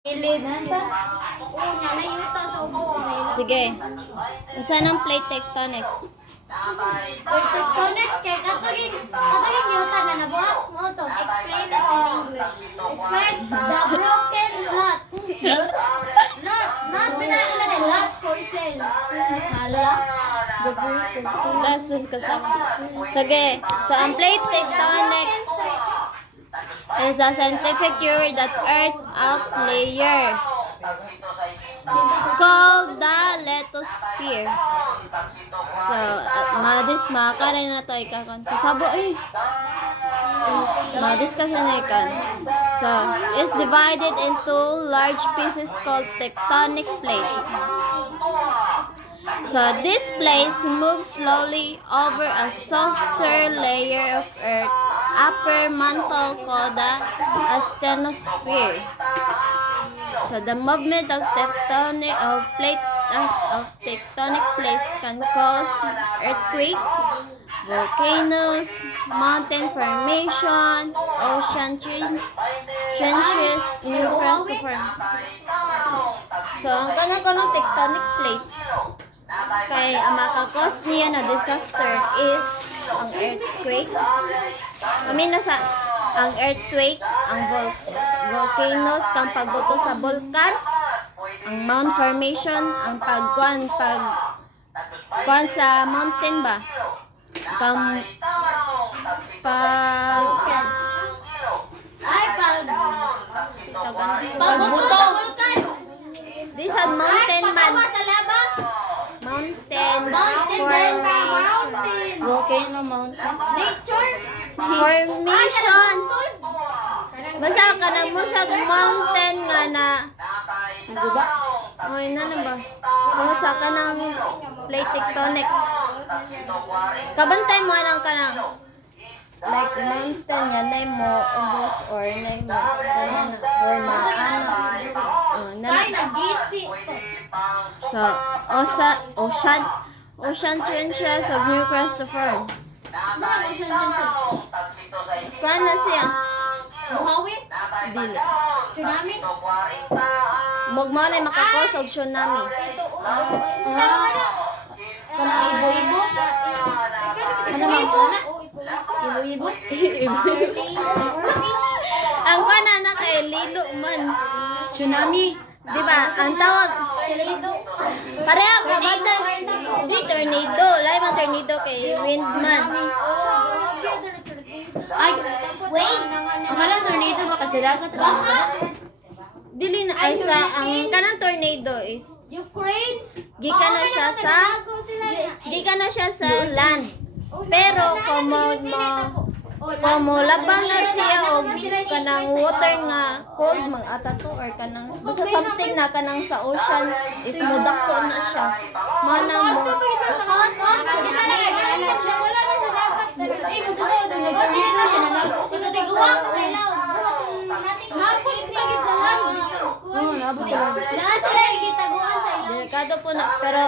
Gilid. Nasa? Oo, nga na yuta sa ubos sa ilo. Sige. Saan ang plate tectonics? Wait, tectonics kay katagin yuta na nabuhat mo to. Explain it in English. Explain the broken lot. Not pinakala na lot for sale. Hala. That's just kasama. Sige. So, ang plate tectonics is a scientific theory that Earth outlayer called the lithosphere. So, makakarin na to ikakon. Kasabo eh. Madiscuss na ikan. So, it's divided into large pieces called tectonic plates. So, these plates move slowly over a softer layer of Earth upper mantle called the asthenosphere. So, the movement of tectonic plates can cause earthquake, volcanoes, mountain formation, ocean trenches, new crust to form. So, ang kanang tectonic plates kay ang makakos niya na disaster is ang earthquake. Ang earthquake, ang volcanoes kang pagbuto sa vulkan, ang mount formation, ang pagkuan sa mountain ba? Pag Pagbuto sa vulkan. This is mountain man. Sa laba. Mountain Mountain. Volcano mountain. Nature. formation. Basta ka na mo siya mountain nga na. Diba? Oy, na ba? Kung sa ka ng plate tectonics. Kabantay mo anang ka ng like mountain nga na mo ubos or na mo kanina or maano. Ay, nagisi. So, ocean trenches of new crust to form. Kuan na siya. Buhawi? Dili. Tsunami? Magmo na makakos og tsunami. Ito, Kanang ibo-ibo? Ibo-ibo? Ang kuan na kay lilo man. Tsunami. Di ba? Ang tawag pareha ka banda. Di tornado, live ang tornado kay wind man. Ay, Waves? ang kalang tornado ba kasi dagat? Dili na ay sa ang kanang tornado is Ukraine? gikan na siya sa land. Pero como labang na siya og kanang water nga cold mang ata to or kanang basta something na kanang sa ocean is mudako na siya. Manang mo. Delikado po na pero